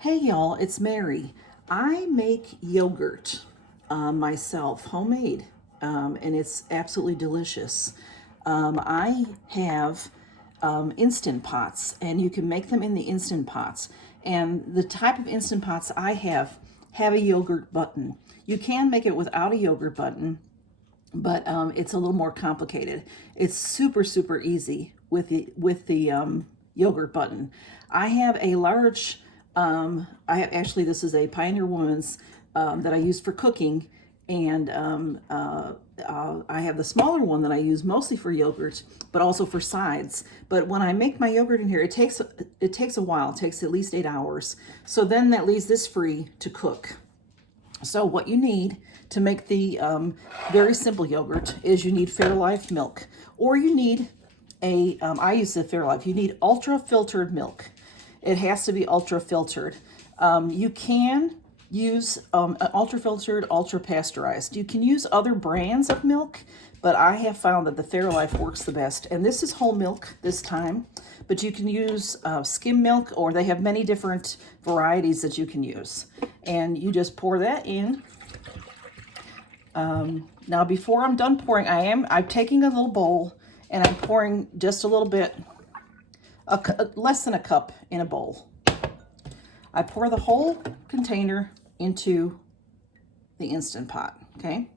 Hey y'all, it's Mary. I make yogurt myself, homemade, and it's absolutely delicious. I have instant pots, and you can make them in the instant pots. And the type of instant pots I have a yogurt button. You can make it without a yogurt button, but it's a little more complicated. It's super easy with the yogurt button. I have a large. I have actually, this is a Pioneer Woman's that I use for cooking, and I have the smaller one that I use mostly for yogurt, but also for sides. But when I make my yogurt in here, it takes a while. It takes at least 8 hours. So then that leaves this free to cook. So what you need to make the very simple yogurt is you need Fairlife milk, or you need I use the Fairlife. You need ultra filtered milk. It has to be ultra filtered. You can use ultra filtered, ultra pasteurized. You can use other brands of milk, but I have found that the Fairlife works the best. And this is whole milk this time, but you can use skim milk, or they have many different varieties that you can use. And you just pour that in. Now, before I'm done pouring, I'm taking a little bowl and I'm pouring just a little bit, less than a cup in a bowl. I pour the whole container into the Instant Pot, okay?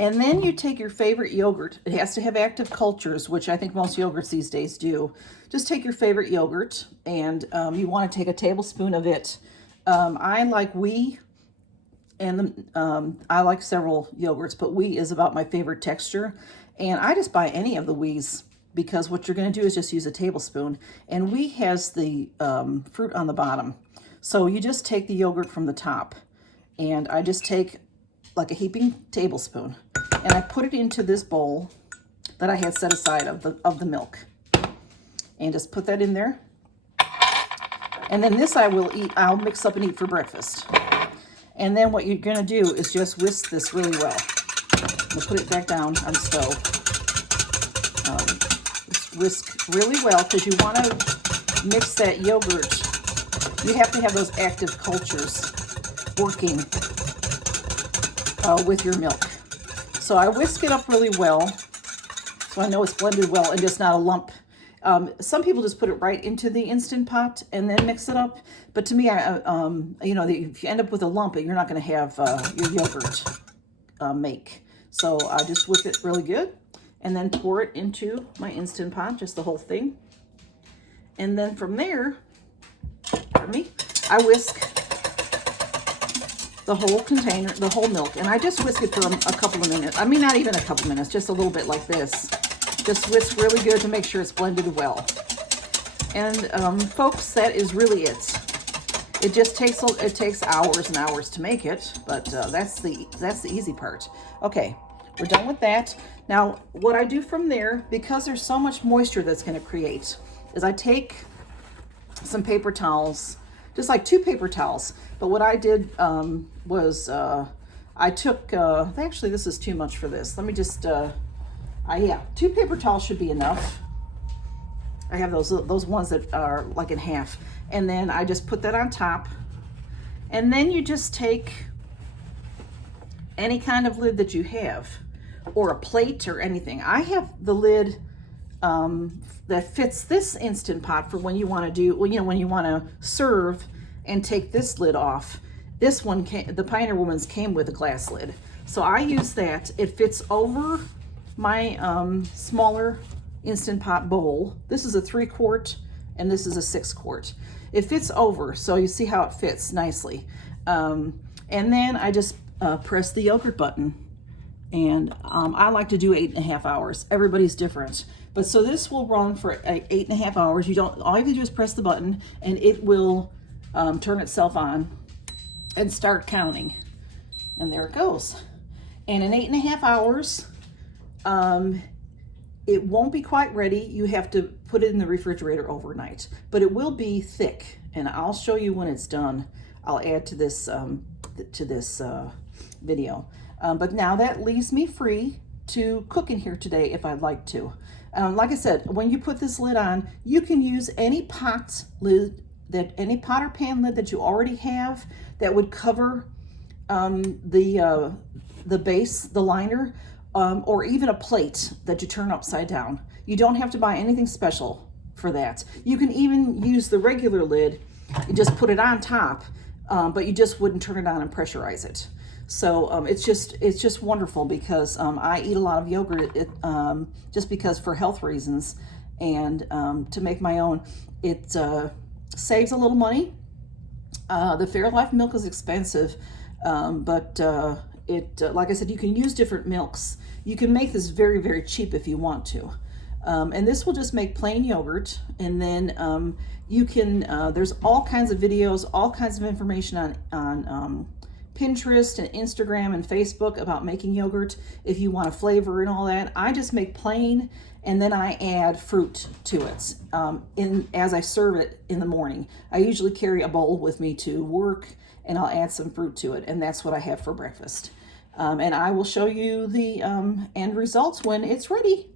And then you take your favorite yogurt. It has to have active cultures, which I think most yogurts these days do. Just take your favorite yogurt, and you want to take a tablespoon of it. I like Oui, and I like several yogurts, but Oui is about my favorite texture. And I just buy any of the Oui's, because what you're going to do is just use a tablespoon. And Oui has the fruit on the bottom. So you just take the yogurt from the top. And I just take like a heaping tablespoon. And I put it into this bowl that I had set aside of the milk. And just put that in there. And then this I'll mix up and eat for breakfast. And then what you're going to do is just whisk this really well. We'll put it back down on the stove. Whisk really well, because you want to mix that yogurt. You have to have those active cultures working with your milk. So I whisk it up really well, so I know it's blended well and just not a lump. Some people just put it right into the Instant Pot and then mix it up. But to me, if you end up with a lump, you're not going to have your yogurt make. So I just whip it really good and then pour it into my Instant Pot, just the whole thing. And then from there, I whisk the whole container, the whole milk, and I just whisk it for a couple of minutes. I mean, not even a couple of minutes, just a little bit like this. Just whisk really good to make sure it's blended well. And folks, that is really it. It just takes hours and hours to make it, but that's the easy part. Okay, we're done with that. Now, what I do from there, because there's so much moisture that's going to create, is I take some paper towels, just like 2 paper towels. But what I did was I took, actually this is too much for this. Let me just, 2 paper towels should be enough. I have those ones that are like in half. And then I just put that on top. And then you just take any kind of lid that you have, or a plate or anything. I have the lid that fits this Instant Pot for when you want to do, when you want to serve and take this lid off. This one, the Pioneer Woman's came with a glass lid. So I use that. It fits over my smaller Instant Pot bowl. This is a 3-quart and this is a 6-quart. It fits over, so you see how it fits nicely. And then I just press the yogurt button. And I like to do 8.5 hours. Everybody's different. But so this will run for 8.5 hours. All you have to do is press the button and it will turn itself on and start counting. And there it goes. And in 8.5 hours, it won't be quite ready. You have to put it in the refrigerator overnight, but it will be thick. And I'll show you when it's done. I'll add to this video. But now that leaves me free to cook in here today if I'd like to. Like I said, when you put this lid on, you can use any pot lid that any pot or pan lid that you already have that would cover the base, the liner, or even a plate that you turn upside down. You don't have to buy anything special for that. You can even use the regular lid. You just put it on top, but you just wouldn't turn it on and pressurize it. So it's just wonderful because I eat a lot of yogurt just because for health reasons, and to make my own. It saves a little money. The Fairlife milk is expensive, but like I said, you can use different milks. You can make this very, very cheap if you want to. And this will just make plain yogurt. And then you can, there's all kinds of videos, all kinds of information on Pinterest and Instagram and Facebook about making yogurt if you want a flavor and all that. I just make plain, and then I add fruit to it as I serve it in the morning. I usually carry a bowl with me to work, and I'll add some fruit to it, and that's what I have for breakfast. And I will show you the end results when it's ready.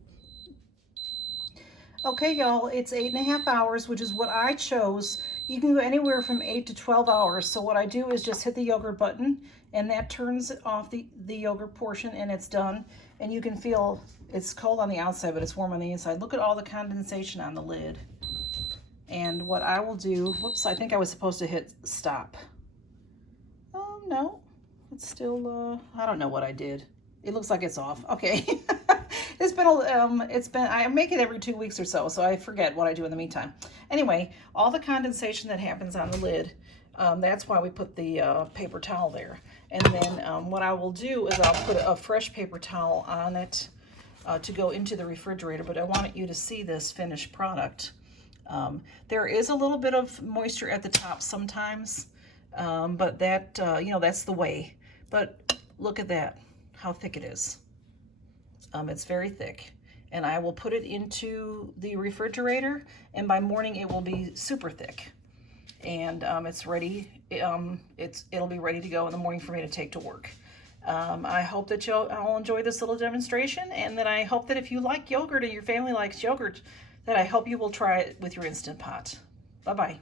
Okay, y'all, it's 8.5 hours, which is what I chose. You can go anywhere from 8 to 12 hours. So what I do is just hit the yogurt button, and that turns off the yogurt portion, and it's done. And you can feel it's cold on the outside, but it's warm on the inside. Look at all the condensation on the lid. And what I will do, whoops, I think I was supposed to hit stop. Oh, no, it's still, I don't know what I did. It looks like it's off. Okay. I make it every 2 weeks or so I forget what I do in the meantime. Anyway, all the condensation that happens on the lid, that's why we put the paper towel there. And then what I will do is I'll put a fresh paper towel on it to go into the refrigerator, but I wanted you to see this finished product. There is a little bit of moisture at the top sometimes, but that, that's the way. But look at that, how thick it is. It's very thick, and I will put it into the refrigerator, and by morning it will be super thick, and it's ready. It'll be ready to go in the morning for me to take to work. I hope that you'll all enjoy this little demonstration, and that I hope that if you like yogurt and your family likes yogurt, that I hope you will try it with your Instant Pot. Bye-bye.